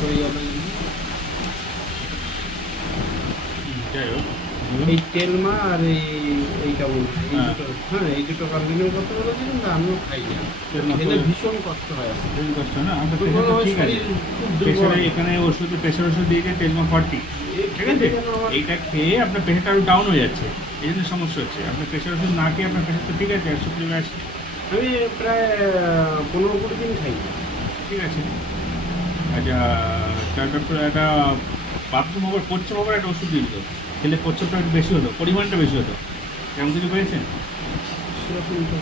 করে গেল। যাই হোক, এই টেলমা আর এইটা বলছে এই দুটো, হ্যাঁ এই দুটো কন্টিনিউ করতে বলেছিলাম, না আমিও খাই না, খেলে ভীষণ কষ্ট হয়। ভীষণ কষ্ট না, আপনার প্রেশারটা ঠিক আছে, প্রেশারে এখানে ওষুধ, প্রেশার ওষুধ দিয়েছে টেলমা 40, ঠিক আছে, এইটা খেয়ে আপনার প্রেশারটা আরও ডাউন হয়ে যাচ্ছে, এই জন্য সমস্যা হচ্ছে। আপনার প্রেশার ওষুধ না খেয়ে আপনার প্রেশার তো ঠিক আছে, 100 আসছে। আমি প্রায় 15-20 দিন খাই। ঠিক আছে, আচ্ছা, তারপর একটা বাথরুম ওভার প্রচ্ছপ ওভার একটা ওষুধ দিল, খেলে প্রচ্ছপটা একটু বেশি হতো, পরিমাণটা বেশি হতো, এমন কিছু পেয়েছেন? সেরকম তো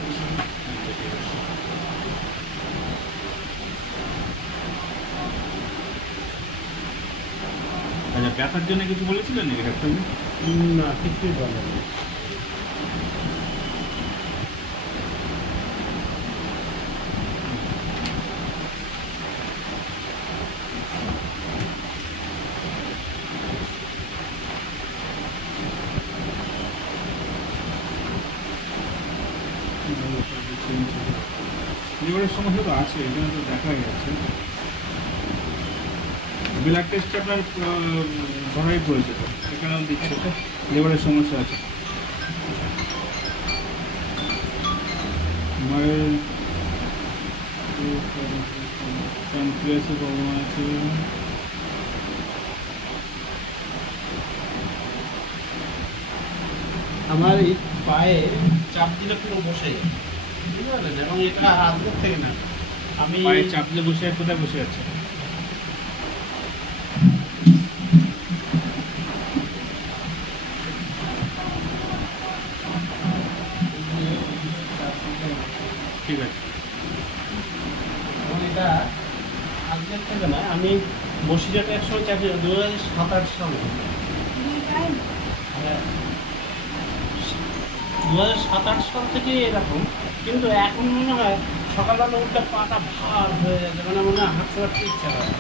আচ্ছা, ব্যথার জন্য কিছু বলেছিলেন নাকি ডাক্তার? না, কিছুই বলে না। লিভারের সমস্যা তো আছে, এখানে তো দেখাই যাচ্ছে। ব্লাড টেস্ট আপনার ধরাই পড়েছে, তো এখানেও দিচ্ছে লিভারের সমস্যা আছে। মায়ের প্যানক্রিয়াসে প্রবলেম আছে। আমার এই পায়ে চাপ দিলে পুরো বসে যায়, বুঝতে পারলেন? এবং এটা আজকের থেকে না, আমি পায়ে চাপ দিলে বসে, কোথায় বসে আছে? ঠিক আছে, এবং এটা আজকের থেকে না, আমি বসিরহাটে একসময় চাকরি 2007-08 সালে, 2007-08 সাল থেকে এরকম। কিন্তু এখন মনে হয় সকালবেলা উঠলে পাটা ভার হয়ে যাচ্ছে, মানে মনে হয় হাঁটতে হাঁটতে ইচ্ছা হয়।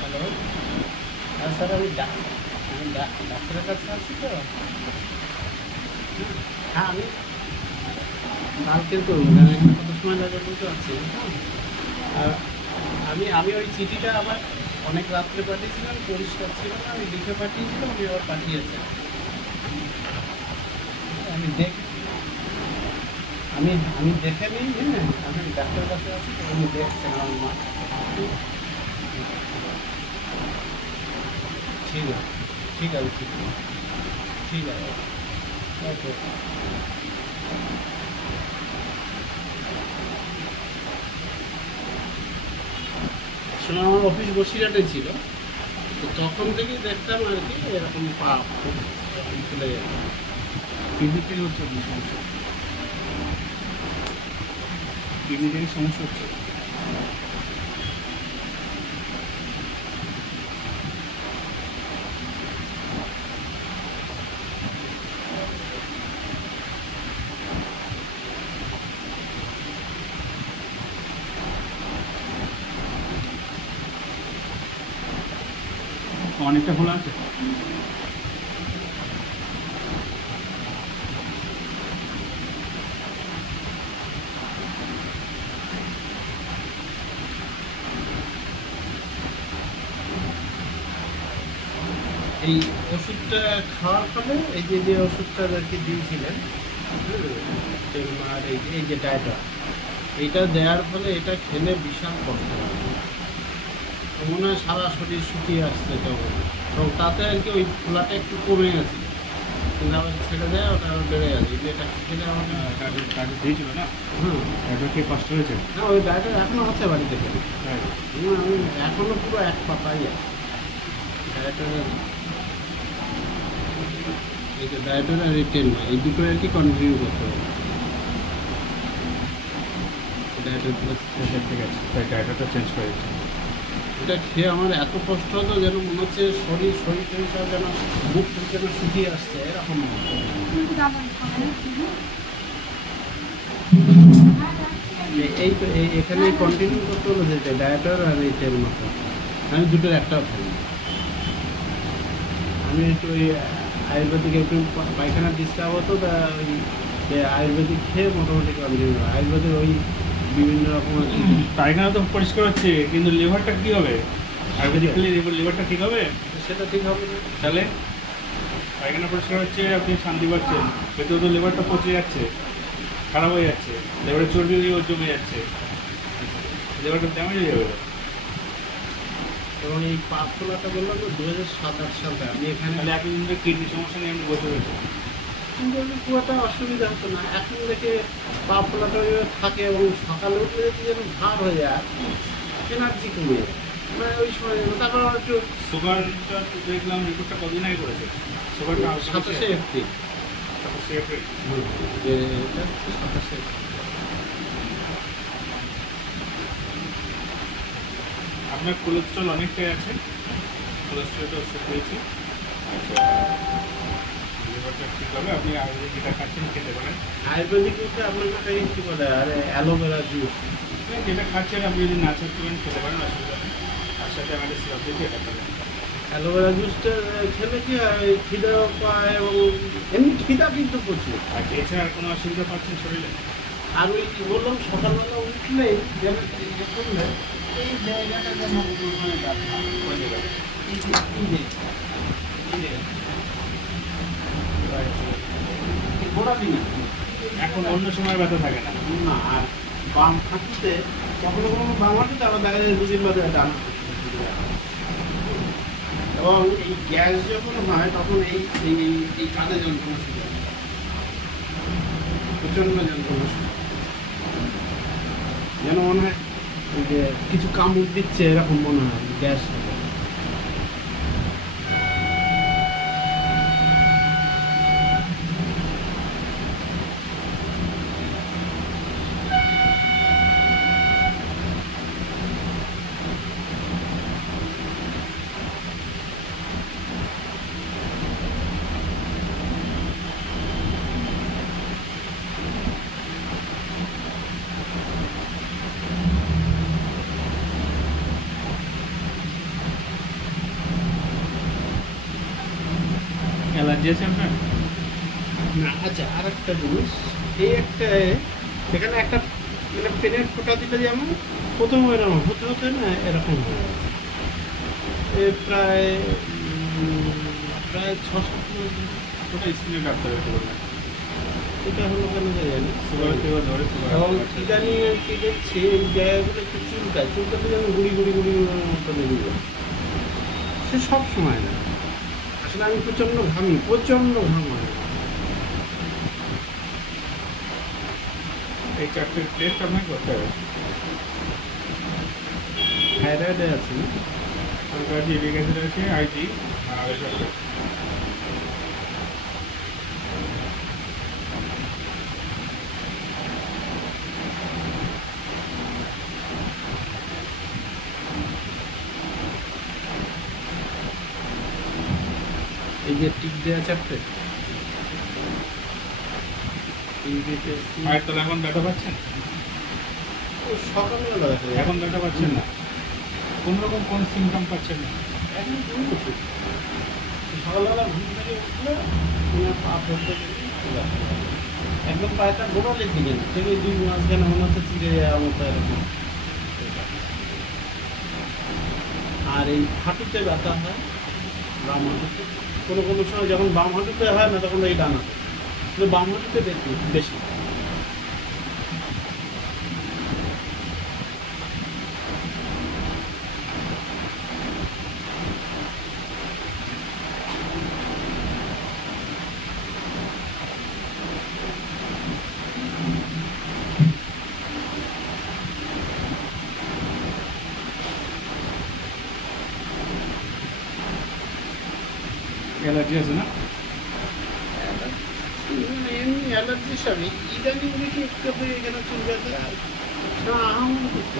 হ্যালো, হ্যাঁ স্যার, আমি ডাক্তারের কাছে আছি তো। হ্যাঁ, আমি কালকে করবো, কারণ একটা কত সময় লাগে বুঝতে পারছি। আর আমি ওই চিঠিটা আবার অনেক রাত্রে পাঠিয়েছিলাম, পরিষ্কার ছিল না, আমি লিখে পাঠিয়েছিলাম, আমি আবার পাঠিয়েছি। আমি আমি দেখে নিই, হ্যাঁ আমি ডাক্তারের কাছে আছি তো, উনি দেখছেন আমার মা। ঠিক আছে, ঠিক আছে, ঠিক আছে, ওকে। আসলে আমার অফিস বসিরহাটে ছিল, তো তখন থেকেই দেখতাম আর কি এরকম পা চলে যেত। কিডনি থেকে হচ্ছে আপনার সমস্যা? কিডনি থেকে সমস্যা হচ্ছে? অনেকটা খোলা আছে? এই ওষুধটা খাওয়ার ফলে এই যে ওষুধটা আর কি দিয়েছিলেন, আর এই যে ডায়টা, এইটা দেওয়ার ফলে এটা খেলে বিশাল কষ্ট হয়, মনে হয় সারা শরীর শুকিয়ে আসছে কেমন, এবং তাতে আর কি ওই ফোলাটা একটু কমে গেছে, কিন্তু আবার ছেড়ে দেয় ওটা আবার বেড়ে যাচ্ছে। এটা খেলে আমাকে ডাক্তার দিয়েছিল না? হুম, ডাক্তার কি কষ্ট হয়েছে? না ওই ডায়টা এখনও আছে বাড়িতে ফেলে, হ্যাঁ, আমি এখনও পুরো এক পাতাই আছে ডায়টার। এই যে ডায়টার আর রিটেল না, এই দুটো আর কি কন্টিনিউ করতে হবে। ডায়টার প্লাস ঠিক আছে, তাই ডাক্তারটা চেঞ্জ করে দিচ্ছি। এটা খেয়ে আমার এত কষ্ট হতো যেন মনে হচ্ছে শরীর শরীর সব যেন মুখ টুক যেন শুকিয়ে আসছে এরকম মনে হতো। এই তো এখানে কন্টিনিউ করতে বলেছে যে ডায়েটার আর এই তেল মাথা আমি দুটোর একটাও খাই না। আমি একটু ওই আয়ুর্বেদিক একটু পায়খানা ডিস্টার্ব হতো তা ওই যে আয়ুর্বেদিক খেয়ে মোটামুটি কন্টিনিউ আয়ুর্বেদিক ওই বিভিন্ন রকমের পায়খানা তো পরিষ্কার হচ্ছে, কিন্তু লিভারটা কি হবে? আয়ুর্বেদিক খেলে লিভারটা ঠিক হবে? সেটা ঠিক হবে না। তাহলে পায়খানা পরিষ্কার হচ্ছে, আপনি শান্তি পাচ্ছেন, কিন্তু তো লিভারটা পচে যাচ্ছে, খারাপ হয়ে যাচ্ছে, লিভারের চর্বি জমে যাচ্ছে, লিভারটা ড্যামেজ হয়ে যাবে। এবং এই পা ফোলাটা বললাম তো 2007-08 সালে আমি এখানে তাহলে এতদিন ধরে কিডনি সমস্যা নিয়ে আপনি বসে রয়েছে। কিন্তু খুব একটা অসুবিধা হতো না। এখন দেখে পা ফোলাটা ওইভাবে থাকে এবং সকালে উঠলে যদি যেন ভার হয়ে যায় এনার্জি কমে যায় মানে ওই সময় তারপর আমার একটু সুগারটা দেখলাম রিপোর্টটা কদিন আগে করেছে, সুগারটা 27শে এপ্রিল 27শে এপ্রিল। এটা হচ্ছে 27শে এপ্রিল। আপনার কোলেস্ট্রল অনেকটাই আছে, কোলেস্ট্রলটা ওষুধ দিয়েছি। আচ্ছা, লিভারটা ঠিক হবে, আপনি আয়ুর্বেদিক যেটা খাচ্ছেন খেতে পারেন। আয়ুর্বেদিক বলতে আপনার কাছে কী বলে আরে অ্যালোভেরা জুস যেটা খাচ্ছেন আপনি যদি না চাচ্ছেন খেতে পারেন, অসুবিধা নেই। তার সাথে আমাদের সিরাপ দিয়েছি, এটা খাবেন। অ্যালোভেরা জুসটা খেলে কি হয় খিদাও পায় এবং এমনি খিদা কিন্তু প্রচুর। আর এছাড়া আর কোনো অসুবিধা পাচ্ছেন শরীরে? আর ওই কি বললাম সকালবেলা উঠলেই যেন ইয়ে করলে এই জায়গাটা যেন মানে ব্যথা কোন জায়গায়? এই যে এই গোড়া দিন এখন অন্য সময় ব্যথা থাকে না। না আর বাম হাঁটুতে কখনো কখনো বাম হাঁটুতে আবার দেখা যায় দুদিন বাদে ডান হাঁটুতে। এবং এই গ্যাস যখন হয় তখন এই এই এই কাঁধে যন্ত্রণা শুরু হয় প্রচণ্ড যন্ত্রণা শুরু হয়। যেন মনে হয় ওই যে কিছু কামড় দিচ্ছে এরকম মনে হয় গ্যাস হবে। অ্যালার্জি আছে আপনার? না আচ্ছা আর একটা জিনিস এই একটা এখানে একটা মানে পেনের ফোঁটা দিলে যেমন প্রথম এরকম হতে হতে না এরকম হয়ে গেছে প্রায় প্রায় 6-7 মাস ধরে। ওটা স্কিনের ডাক্তার হতে বলবেন। এটা হলো কেন জানি সুগার ফিভার ধরে সুগার। এবং ইদানিং আর কি দেখছি এই জায়গাগুলো একটু চুলকাতে যেন গুড়ি গুড়ি গুড়ি মতো লেগে যায়। সে সব সময় না আসলে আমি প্রচণ্ড ঘাম হয় এই চারটে টেস্ট আপনাকে করতে হবে। থাইরয়েডে আছে না আপনার কাছে ইউরিক অ্যাসিড আছে, আইজি আর এটা এই যে টিক দেওয়া চারটে আর তাহলে এখন ব্যথা পাচ্ছেন? সকালবেলা দেখা যায় এখন ব্যথা পাচ্ছেন না? কোন রকম কোন সিমটম পাচ্ছেন না? এখন ঘুম উঠে সকালবেলা ঘুম থেকে উঠলে তোমার পা ফেলতে একদম পায়েটা গোড়ালের দিকে না থেকে 2 মাস যেন মনে হচ্ছে চিড়ে যাওয়ার মতো এরকম। আর এই হাঁটুতে ব্যথা হয় বাম হাঁটুতে কোনো কোনো সময় যখন বাম হাঁটুতে হয় না তখন এই ডান হাঁটু কিন্তু বাম হাঁটুতে বেশি অ্যালার্জি আছে না? এমনি অ্যালার্জি সবই ইদানিং দেখি একটু এখানে চুল ব্যথা না আমার কিছু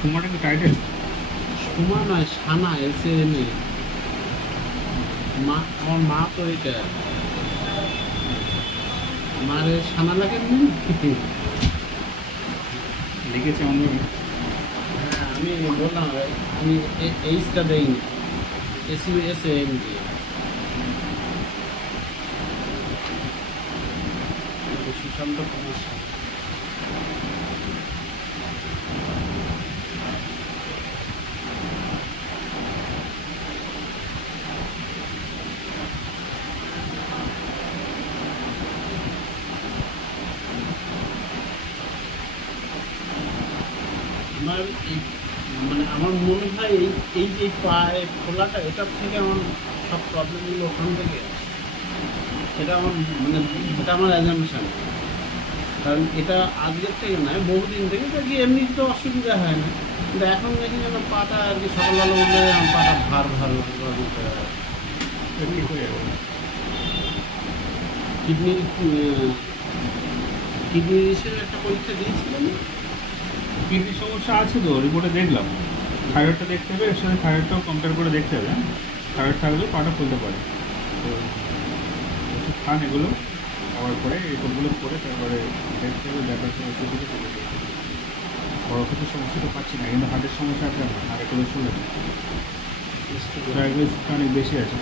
সুমাটা কি টাইটেল? সুমা নয়, সানা, SANA। মা, আমার মা তো এটা মারে সানা লাগেন নি। লিখেছে অন্যভাবে। হ্যাঁ, আমি বললাম আমি এইচটা দেইনি, SAN দিয়ে। সুশান্ত কুমার সাহা। আমার মানে আমার মনে হয় এই যে পায়ে খোলাটা, এটার থেকে আমার সব প্রবলেমগুলো ওখান থেকে আসছে। এটা আমার মানে এটা আমার অ্যাজাম্পশন। কারণ এটা আজকের থেকে নয়, বহুদিন থেকে দেখি এমনি তো অসুবিধা হয় না, কিন্তু এখন দেখি যেন পাটা আর কি সকালবেলা বললে আমার পাটা ভার ভার ঠিক হয়ে যাবে। কিডনির কিডনির হিসেবে একটা পরীক্ষা দিয়েছিলাম। কিডনির সমস্যা আছে তো, রিপোর্টে দেখলাম। থাইরয়েডটা দেখতে হবে, এর সাথে থাইরয়েডটাও কম্পেয়ার করে দেখতে হবে। হ্যাঁ, থাইরয়েড থাকলেও পাটা খুলতে পারে। তো ওষুধ খান এগুলো, খাওয়ার পরে রিপোর্টগুলো করে তারপরে দেখতে হবে, দেখার সময় ওষুধগুলো করে দেবে। বড় কিছু সমস্যা তো পাচ্ছি না, কিন্তু হার্টের সমস্যা আছে আমার, হার্টে কোলেস্ট্রল আছে, ট্রাইগ্লিসারাইড অনেক বেশি আছে।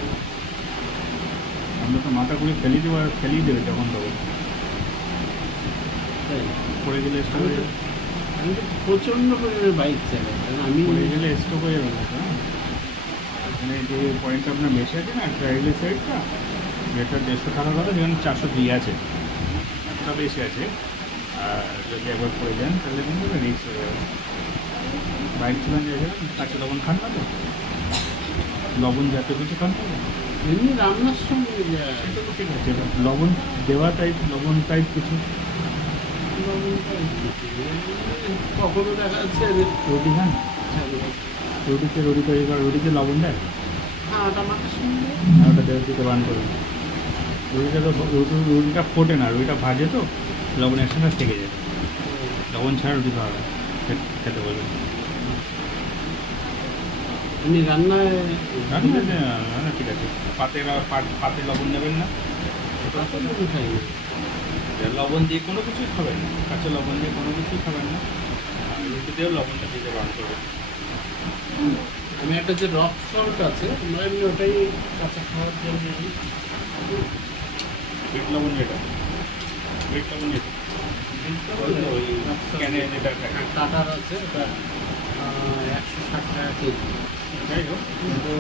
আমরা তো মাথা করে ফেলিয়ে দেবে যখন তখন, পড়ে গেলে স্ট্রোক হয়ে যাবে। আমি তো প্রচণ্ড পরিমাণে বাইক চালাই, কারণ আমি পড়ে গেলে স্ট্রোক হয়ে যাবে না। এখানে যে পয়েন্টটা আপনার বেশি আছে না, ট্রাইগ্লিসারাইডটা, যেটা 150 থাকার কথা, যেখানে 402 আছে, এতটা বেশি আছে। আর যদি একবার পড়ে যান তাহলে কিন্তু রিস্ক হয়ে যাবে। বাইক চালান যাবে, কাঁচা লবণ খান না তো, লবণ জাতীয় কিছু খান না তো, এমনি রান্নার সঙ্গে সেটা তো ঠিক আছে। লবণ দেওয়া টাইপ, লবণ টাইপ কিছু কখনো দেখা যাচ্ছে যে রুটি খান, রুটি তৈরি করা, রুটিতে লবণ দেয়, আটা মাখার সঙ্গে আর ওটা দেওয়ার দিতে বান করে। রুটিটা ফোটে না, রুটিটা ভাজে তো লবণ একসাথে থেকে যায়। লবণ ছাড়া রুটি খাওয়া যায়, খেতে বলবেন। এমনি রান্নায় না ঠিক আছে, পাতে লবণ নেবেন না, খাই না। লবণ দিয়ে কোনো কিছুই খাবেন না, কাঁচা লবণ দিয়ে কোনো কিছুই খাবেন না। আর রুটিতেও লবণটা দিতে বান করবেন। আমি একটা যে রক সল্ট আছে, আমরা এমনি ওটাই কাঁচা খাওয়ার জন্য নিই। বিট লবণ যেটা, বিট লবণ যেটা ওই ক্যানে যেটা খায়, টাটার আছে, ওটা 160 টাকা কেজি। যাই হোক, কিন্তু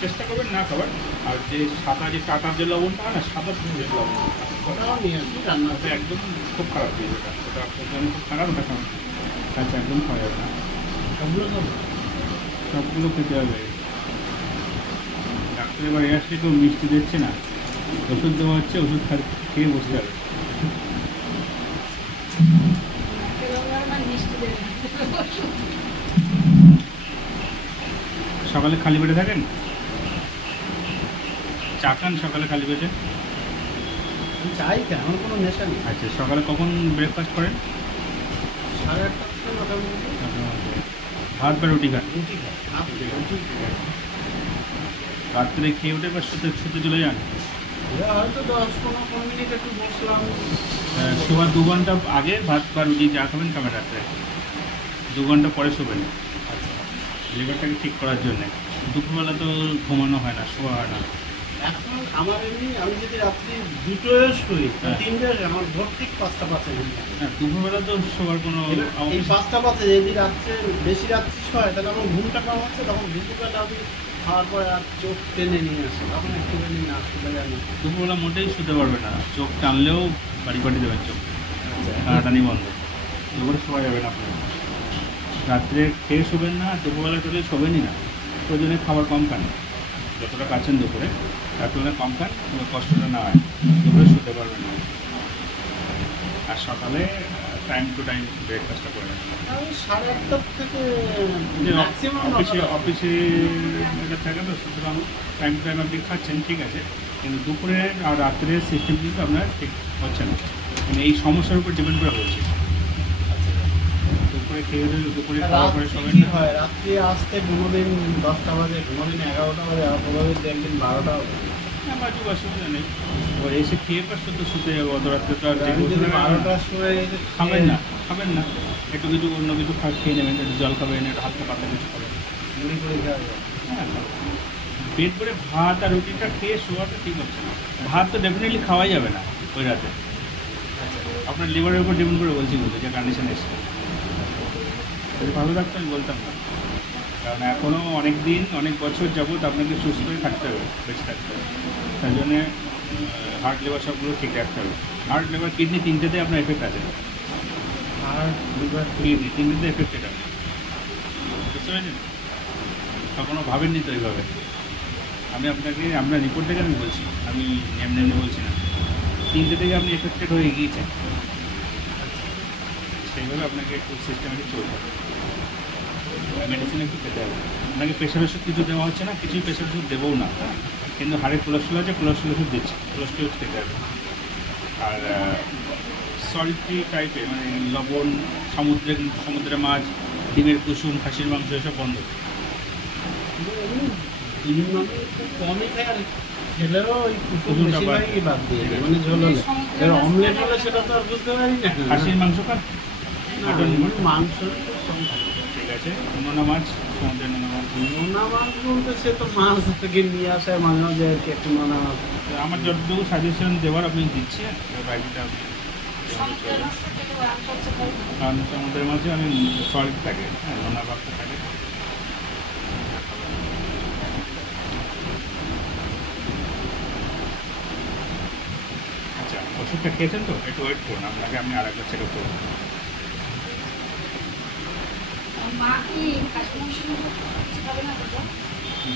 চেষ্টা করবেন না খাবার। আর যে সাদা যে টাটার যে লবণটা হয় না, সাদা যে লবণ, ওটাও নিয়ে আসি রান্নাতে। ওটা একদম খুব খারাপ জিনিস। ওটা আপনার জন্য খুব খারাপ, ওটা খাওয়া কাঁচা একদম খাওয়া যাবে না। সবগুলো খাবো। সবগুলো খেতে হবে। ডাক্তার এবার আসলে কেউ মিষ্টি দিচ্ছে না, ওষুধ দেওয়া হচ্ছে, ওষুধ খেয়ে বসতে হবে। সকালে খালি পেটে থাকেন? চা খান সকালে খালি পেটে? আমি চাই কেন, আমার কোনো নেশা নেই। আচ্ছা, সকালে কখন ব্রেকফাস্ট করেন? 8:30 থেকে মোটামুটি ভাত বা রুটি খান? রুটি খাই। রুটি খাই। রাত্রে খেয়ে উঠে বা শুতে চলে যান? হয়তো 10-15 মিনিট একটু বসলাম। শোবার 2 ঘন্টা আগে ভাত বা রুটি যা খাবেন খাবেন, রাত্রে 2 ঘন্টা পরে শোবেন, লিভারটাকে ঠিক করার জন্যে। দুপুরবেলা তো ঘুমানো হয় না, শোয়া হয় না। এখন আমার এমনি আমি যদি রাত্রি 2টোয় শুই, হ্যাঁ। 3টায় আমার ভোর ঠিক 5টা বাজে। হ্যাঁ, দুপুরবেলা তো শোবার কোনো এই 5টা বাজে যদি রাত্রে বেশি রাত্রি শোয়, তাহলে আমার ঘুমটা কম হচ্ছে, তখন দুপুরবেলা আমি খাওয়ার পরে আর চোখ টেনে নিয়ে আসে, তখন একটুখানি না শুতে যায় না। দুপুরবেলা মোটেই শুতে পারবে না, চোখ টানলেও বাড়ি পাটি দেবেন, চোখ টানাটানি বন্ধ, দুপুরে শোয়া যাবে না আপনার। রাত্রে খেয়ে শোবেন না, দুপুরবেলা চলে শোবেনই না। প্রয়োজনে খাবার কম খান, যতটা খাচ্ছেন দুপুরে তার তুলনায় কম খান, কোনো কষ্টটা না হয়, দুপুরে শুতে পারবেন না। আর সকালে টাইম টু টাইম ব্রেকফাস্টটা করে নেবেন। আমি 8:30 থেকে ম্যাক্সিমাম অফিসে এটা থাকে তো, সুতরাং টাইম টু টাইম আপনি খাচ্ছেন, ঠিক আছে, কিন্তু দুপুরে আর রাত্রের সিস্টেম কিন্তু আপনার ঠিক হচ্ছে না। মানে এই সমস্যার উপর ডিপেন্ড করে বলছি। করে খেয়ে দুপুরে খাওয়ার পরে রাত্রি সবাই কি না হয়, রাত্রি আসতে কোনোদিন 10টা বাজে, কোনোদিন 11টা বাজে, আর কোনোদিন একদিন 12টা বাজে। হ্যাঁ বাজুক, অসুবিধা নেই। ও এসে খেয়ে পারছো তো শুতে যাবো, অত রাত্রে তো আর আমি যদি 12টার সময় এসে খাবেন না, খাবেন না, একটু কিছু অন্য কিছু খেয়ে নেবেন, একটু জল খাবেন, একটু হালকা পাতলা কিছু খাবেন। মুড়ি করে খাওয়া যায়। হ্যাঁ, পেট ভরে ভাত আর রুটিটা খেয়ে শোয়াটা ঠিক হচ্ছে না। ভাত তো ডেফিনেটলি খাওয়াই যাবে না ওই রাতে, আপনার লিভারের উপর ডিপেন্ড করে বলছি, কিন্তু যে কন্ডিশন এসছে। যদি ভালো থাকতো আমি বলতাম না, কারণ এখনও অনেক দিন অনেক বছর যাবত আপনাকে সুস্থ হয়ে থাকতে হবে, বেঁচে থাকতে হবে। তার জন্যে হার্ট লিভার সবগুলো ঠিক রাখতে হবে। হার্ট লিভার কিডনি তিনটেতে আপনার এফেক্ট আছে। আর লিভার কিডনি তিনটেতে এফেক্টেড আছে, বুঝতে পেরেছেন? কখনো ভাবেননি তো এইভাবে। আমি আপনাকে আপনার রিপোর্ট থেকে আমি বলছি, আমি এমনি এমনি বলছি না। তিনটে থেকে আপনি এফেক্টেড হয়ে গিয়েছেন, সেইভাবে আপনাকে একটু সিস্টেমেটিক চলতে হবে। মেডিসিন একটু খেতে হবে। আপনাকে প্রেশার ওষুধ কিছু দেওয়া হচ্ছে না, কিছুই প্রেশার ওষুধ দেবও না, কিন্তু হাড়ে কোলেস্ট্রল আছে, কোলেস্ট্রল ওষুধ দিচ্ছে, কোলেস্ট্রল ওষুধ খেতে হবে। আর সল্টি টাইপের মানে লবণ, সমুদ্রের মাছ, ডিমের কুসুম, খাসির মাংস এসব বন্ধ। ডিম মানে খুব কমই খায়, আর খেলেও ওই কুসুম কুসুমটা বেশিরভাগই বাদ দিয়ে দেয়, মানে ঝোল হলে। এর অমলেট হলে সেটা তো আর বুঝতে পারি না। খাসির মাংস খান, না, মাটন, মানে মাংস তো কম খায়। ঠিক আছে, নোনা মাছ, সমুদ্রের নোনা মাছ। নোনা মাছ বলতে সে তো মাছ থেকে নিয়ে আসে মাঝে মাঝে আর কি, একটু নোনা মাছ। তো আমার যতটুকু সাজেশন দেওয়ার আপনি দিচ্ছেন, বাকিটা আপনি কারণ সমুদ্রের মাঝে আমি সল্ট থাকে, হ্যাঁ, নোনা ভাবটা থাকে। আচ্ছা, ওষুধটা খেয়েছেন তো? একটু ওয়েট করুন, আপনাকে আমি আর একবার চেক আপ করবো।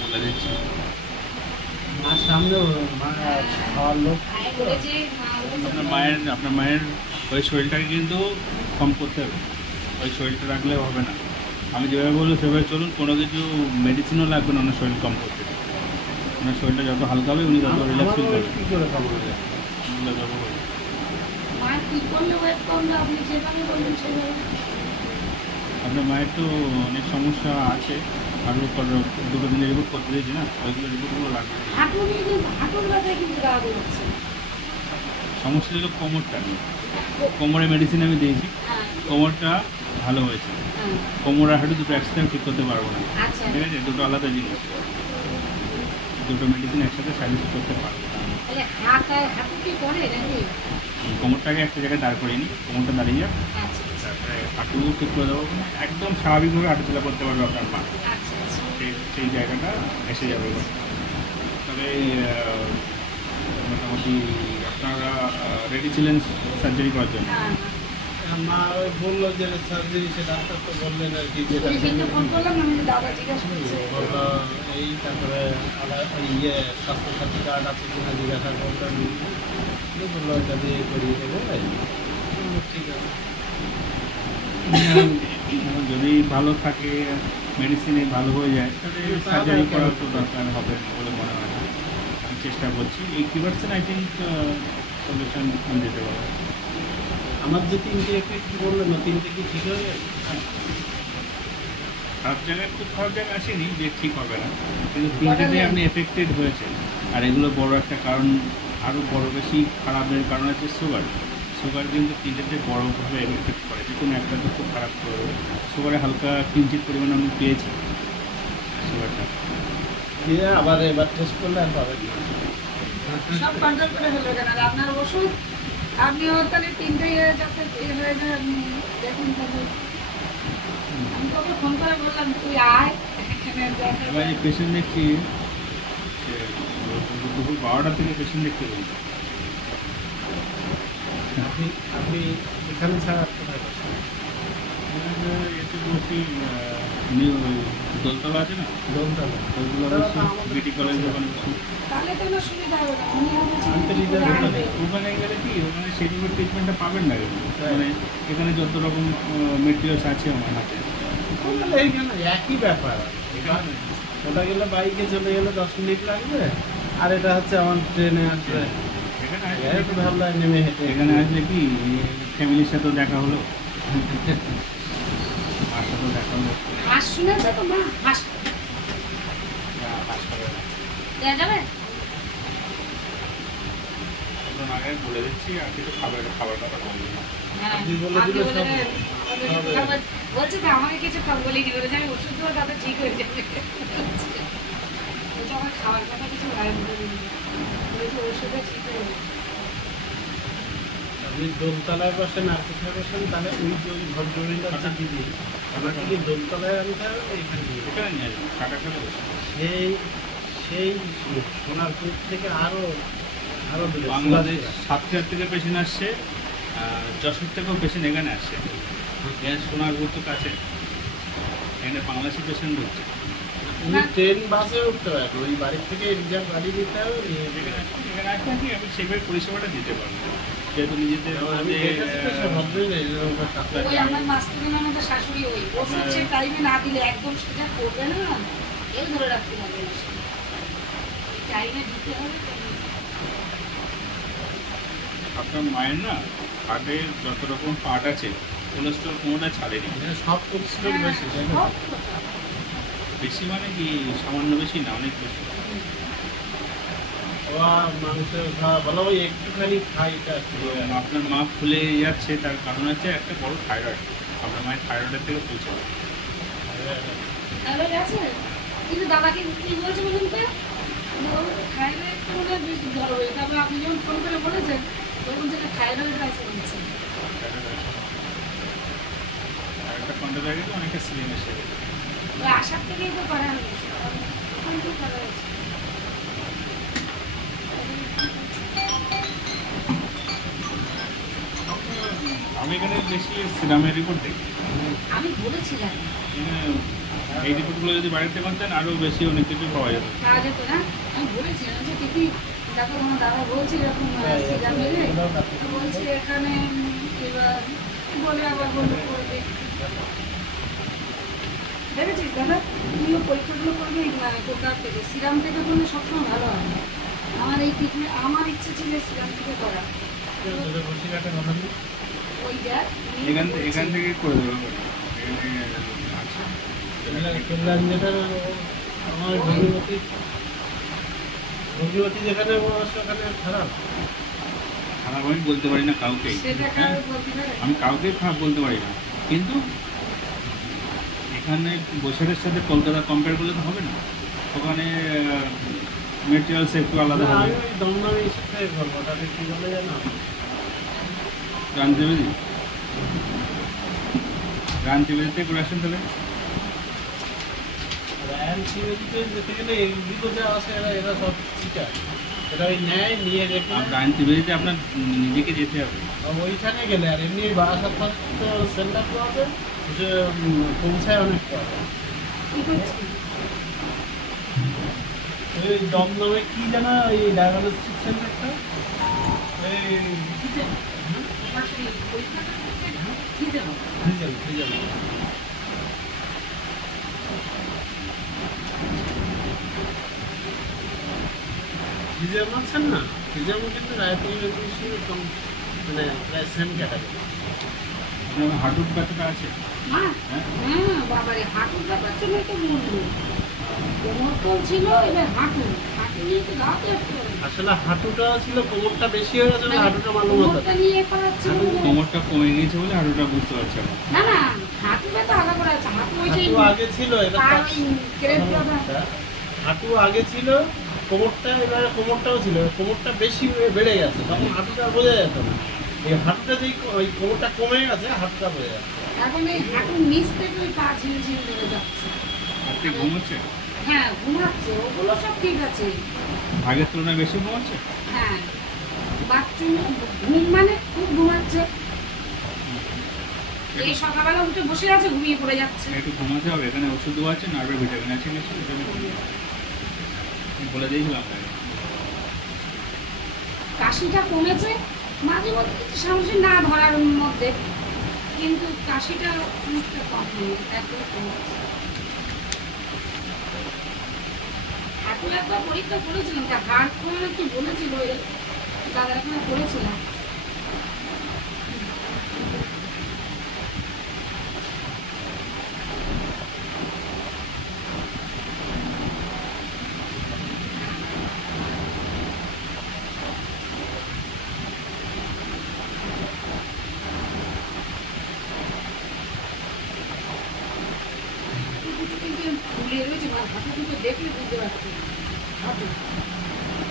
বলে দিচ্ছি, আর সামনে খাওয়ার লোক আপনার মায়ের ওই শরীরটাকে কিন্তু কম করতে হবে, ওই শরীরটা রাখলেও হবে না। আমি যেভাবে বলবো সেভাবে চলুন, কোনো কিছু মেডিসিনও লাগবে না ওনার শরীর কম করতে। ওনার শরীরটা যত হালকা হবে উনি তত রিল্যাক্স ফিল করবেন। কি করে খাবো এটা? আপনার মায়ের তো অনেক সমস্যা আছে, আর দুটো দিনের রিপোর্ট করতে দিয়েছি না, ওইগুলো রিপোর্টগুলো লাগবে। সমস্যা ছিল কোমরটা, কোমরে মেডিসিন আমি দিয়েছি, কোমরটা ভালো হয়েছে। কোমর আর হাঁটু দুটো একসাথে ঠিক করতে পারবো না, ঠিক আছে, দুটো আলাদা জিনিস, দুটো মেডিসিন একসাথে সাজেস্ট করতে পারবো না। কোমরটাকে একটা জায়গায় দাঁড় করিয়ে নিই, কোমরটা দাঁড়িয়ে যাক, তারপরে হাঁটু ঠিক করে দেবো, একদম স্বাভাবিকভাবে হাঁটাচলা করতে পারবে আপনার মা, সেই জায়গাটা এসে যাবে। তবে মোটামুটি আপনারা রেডি ছিলেন সার্জারি করার জন্য? মা ওই বললো যে সার্জারি, সে ডাক্তার তো বললেন আর কি, যেটা বললো এই, তারপরে ইয়ে স্বাস্থ্যসাথী কার্ড আছে কিনা জিজ্ঞাসা করলেন, বললো এটা দিয়ে করিয়ে দেবো। ঠিক আছে, এখন যদি ভালো থাকে, মেডিসিনে ভালো হয়ে যায়, তাহলে সার্জারি করার তো দরকার হবে বলে মনে হয় না। আমি চেষ্টা করছি 80% আই থিঙ্ক সলিউশন দিতে পারবো। আমার যে তিনটে এফেক্ট বললেন না, তিনটে কি ঠিক হয়ে গেছে? খারাপ জায়গায়, খুব খারাপ জায়গায় আসেনি যে ঠিক হবে না, কিন্তু তিনটেতে আপনি এফেক্টেড হয়েছে। আর এগুলো বড় একটা কারণ, আরও বড় বেশি খারাপের কারণ আছে সুগার। সুগার কিন্তু তিনটেতে বড়ভাবে এফেক্ট করে, যে কোনো একটা তো খুব খারাপ করবে। সুগারে হালকা কিঞ্চিত পরিমাণে আমি পেয়েছি সুগারটা, দিয়ে আবার এবার টেস্ট করলে আর পাবেন না। সব কন্ট্রোল করে ফেলবে কেন? আর আপনার ওষুধ আপনিও তাহলে তিনটে যাতে হয়ে যায়, আপনি দেখুন। তাহলে আমি তোকে ফোন করে বললাম তুই আয় এখানে দেখা। এবার যে পেশেন্ট দেখছি, দুপুর 12টা থেকে পেশেন্ট দেখতে বলছি। আপনি এখানে ছাড়া কোথায় বসেন? এতে বলছি দোলতলা আছে না, দোলতলা। দোলতলা বিটি কলেজ, ওখানে বসি। তাহলে তো না সুবিধা হবে না, উনি ওখানে গেলে কি, ওখানে সেইভাবে ট্রিটমেন্টটা পাবেন না, মানে এখানে যত রকম মেটেরিয়ালস আছে আমার হাতে। এইখানে একই ব্যাপার, এখানে ওটা গেলে বাইকে চলে গেলে 10 মিনিট লাগবে, আর এটা হচ্ছে আমার ট্রেনে আসবে, একটু ভাবলায় নেমে হেঁটে। এখানে আসলে কি ফ্যামিলির সাথেও দেখা হলো, হাঁস শুনেছে তো মা, হাঁস দেওয়া যাবে? আপনার আগে বলে দিচ্ছি আর কিছু খাবার কথা বলবো না। হ্যাঁ, আপনি বলে আপনি দিলে বলে সব দেবেন। হবে। খাবার বলছে তো আমাকে কিছু খাবার বলিনি, বলেছে আমি ওষুধ দেবো তাতে ঠিক হয়ে যাবে। বলছে আমার খাবার কথা কিছু বলিনি, বলেছে ওষুধে ঠিক হয়ে যাবে। আপনি দোলতলায় বসেন আর কোথায় বসেন, তাহলে ওই যে ওই ভদ্রমহিলা আছে দিদি, আমাকে কি দোলতলায় আনতে হবে এখানে নিয়ে যেতে হবে? এখানে নিয়ে আসবো কাটা কাটা বসে। সেই সেই সোনারপুর থেকে আরো দূরে বাংলাদেশ সাতক্ষীরা থেকে পেশেন্ট আসছে, যশোর থেকেও পেশেন্ট এখানে আসছে। এখানে সোনারপুর তো কাছে, এখানে বাংলাদেশি পেশেন্ট হচ্ছে। উনি ট্রেন বাসে উঠতে হবে, ওই বাড়ির থেকে রিজার্ভ গাড়ি দিতে হবে নিয়ে যেতে হবে। এখানে আসলে কি আমি সেইভাবে পরিষেবাটা দিতে পারবো, যেহেতু নিজেদের আমি দেখেছি তো সে ভদ্রমহিলা এরকম একটা কাপড়। ওই আমার মাস্টার আমাদের শাশুড়ি ওই ওষুধ সে টাইমে না দিলে একদম সেটা করবে না, কেউ ধরে রাখতে পারবে না। টাইমে দিতে হবে। আপনার মায়ের না হার্টের যত রকম পার্ট আছে কোলেস্ট্রল কোনোটা ছাড়েনি। এখানে সব পরিশ্রম বেশি, তাই না? বেশি মানে কি সামান্য বেশি না, অনেক বেশি। খাওয়া মাংস খাওয়া ভালো, ওই একটুখানি খাই এটা এবং আপনার মা ফুলে যাচ্ছে তার কারণ হচ্ছে একটা বড় থাইরয়েড। আপনার মায়ের থাইরয়েডের থেকে ফুলছে। থাইরয়েড আছে, কিন্তু দাদাকে কি বলছে বলুন তো, থাইরয়েড তো মনে হয় বেশি ধরবে। তারপর আপনি যখন ফোন করে বলেছেন তখন থেকে থাইরয়েড আছে বলছে। থাইরয়েডটা কন্ট্রোল হয়ে গেলে অনেকটা স্লিম এসে গেছে। ওই আসার থেকেই তো করা হয়েছে, তখন তো করা হয়েছে। আমি এখানে বেশি সিরামের রিপোর্ট দেখি। আমি বলেছিলাম এই রিপোর্টগুলো যদি বাড়িতে করতেন আরও বেশি অনেক কিছু পাওয়া যেত। পাওয়া যেত না, আমি বলেছিলাম যে দিদি দেখো আমার দাদা বলছে এরকম সিগা মেরে, তো বলছে এখানে এবার বলে আবার বললো করবে। ভেবেছিস দাদা তুমিও পরীক্ষাগুলো করবে কলকাতা থেকে, সিরাম থেকে করলে সবসময় ভালো হয়। আমার এই ট্রিটমেন্ট আমার ইচ্ছে ছিল সিরাম থেকে করা। বসিরহাটে কথা নেই। ওইটা এখান থেকে করে দেবো। এখানে আছে। কল্যাণ যেটা আমার ভগীরথী যেখানে বসে ওখানে খারাপ। খারাপ আমি বলতে পারি না কাউকে, সেটা কারো বলতে পারে। আমি কাউকে খারাপ বলতে পারি না, কিন্তু এখানে বৈশাখের সাথে কলকাতা কম্পেয়ার করলে তো হবে না। ওখানে মেটেরিয়ালস একটু আলাদা না, হবে। আমি ওই দমদমে সাথে বলবো, তাদের কি বলে জানো? রান্তিবেদি রান্তিবেদিতে করে আসেন তাহলে। রায়ন সিমেন্টে যেতে গেলে এইদিকে যা আছে এরা সব চিটার, এটা ওই নেয় নিয়ে রেখে আর রান্তিবেদিতে আপনার নিজেকে যেতে হবে। ওইখানে গেলে, আর এমনি বারাসাত তো সেন্টার পাওয়া যায়, যে পৌঁছায় অনেক পাওয়া যায়। কি করছি? ওই দমদমে কি জানা ওই ডায়াগনস্টিক সেন্টারটা, ওই শাশুড়ি পরীক্ষাটা করছে না? কি জানো? ফ্রিজেল ফ্রিজেল আছেন না, ফ্রিজেল কিন্তু রায়পুর মানে প্রায় সেম ক্যাটাগরি। আপনার হাঁটুর ব্যথাটা আছে? হ্যাঁ হ্যাঁ হ্যাঁ বাবারে, হাঁটুর ব্যাপার ছিল তো বলবো। কোমর তো ছিল, এবার হাঁটু নিয়ে তো গাতে আসতে হবে। আসলে হাঁটুটা ছিল, কোমরটা বেশি হয়ে গেছে, হাঁটুটা মালুম হতো কোমরটা নিয়ে করাচ্ছে বলে। কোমরটা কমে গিয়েছে বলে হাঁটুটা বুঝতে পারছি না। না না, হাঁটু ব্যথা আলাদা করা আছে, হাঁটু ওইটাই হাঁটু আগে ছিল, এবার আর ওই ক্রেপ ব্যথা। হাঁটু আগে ছিল, কোমরটা এবারে কোমরটাও ছিল, কোমরটা বেশি বেড়ে গেছে, তখন হাঁটুটা বোঝা যেত না। এই হাঁটুটা যেই ওই কোমরটা কমে গেছে, হাঁটুটা বোঝা যাচ্ছে। এখন এই হাঁটুর নিচ থেকে ওই পা ঝিমঝিম ধরে যাচ্ছে। আপনি ঘুমোচ্ছে? হ্যাঁ ঘুমাচ্ছে, ওগুলো সব ঠিক আছে। আগের তুলনায় বেশি ঘুমোচ্ছে? হ্যাঁ বাথরুম ঘুম মানে খুব ঘুমাচ্ছে। এই সকালবেলা উঠে বসে আছে, ঘুমিয়ে পড়ে যাচ্ছে। একটু ঘুমাতে হবে। এখানে ওষুধ দেওয়া আছে, নার্ভের ভিটামিন আছে কিছু, এটা আমি বলে দিয়েছিলাম আপনাকে। কাশিটা কমেছে, মাঝে মধ্যে কিছু সমস্যা না ধরার মধ্যে, কিন্তু কাশিটা অনেকটা কম হয়ে একদম কমেছে। হাঁটু একবার পরীক্ষা করেছিলাম, তা হার্ট করে একটু বলেছিল, দাদার এখানে করেছিলাম। হাতে দুটো দেখলে বুঝতে পারছি হাতে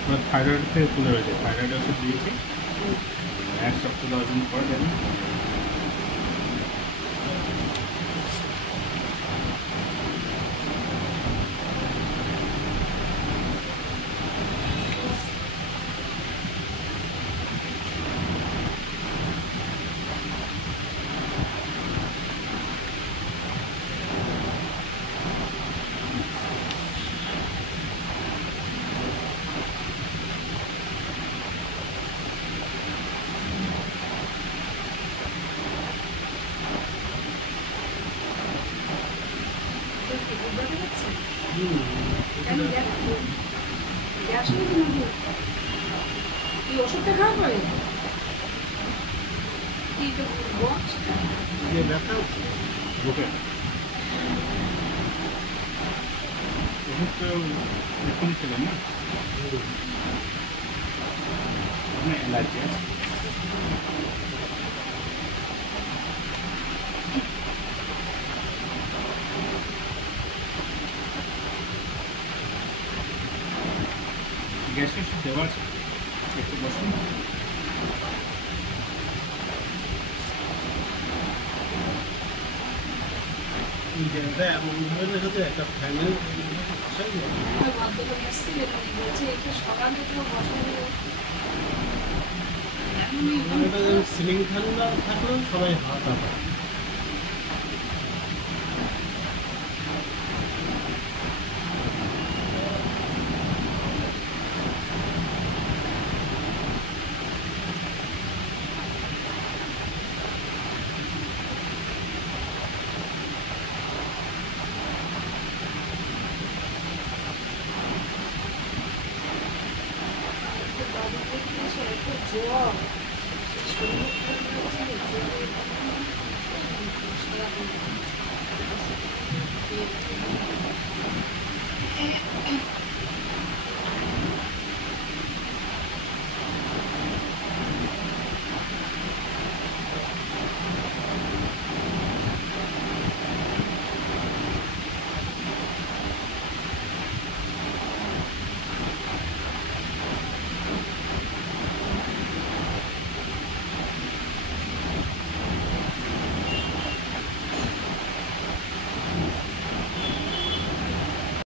আমরা থাইরয়েড থেকে তুলে রয়েছে, থাইরয়েড ওষুধ দিয়েছি, এক সপ্তাহ 10 দিন পর দেবেন। বুঝতে পারছি হুম, কেন গ্যাস হয়েছে নাকি এই ওষুধটা খাওয়া পরে কি তো বক্সটা যে ব্যথা হচ্ছে, বুকে ওষুধটা এক্ষুনি ছিলেন না, আপনার অ্যালার্জি আছে। গ্যাসের ওষুধ দেওয়া আছে, একটু বসুন। জায়গাটা এমনভাবে রেখেছে একটা ফ্যানের বসাই যায়। ভদ্রলোক এসেছিলেন উনি বলছে একটু সকালে তো বসালে এমনই মানে এটা যেন সিলিং ফ্যান না থাকলেও সবাই হাত পায়।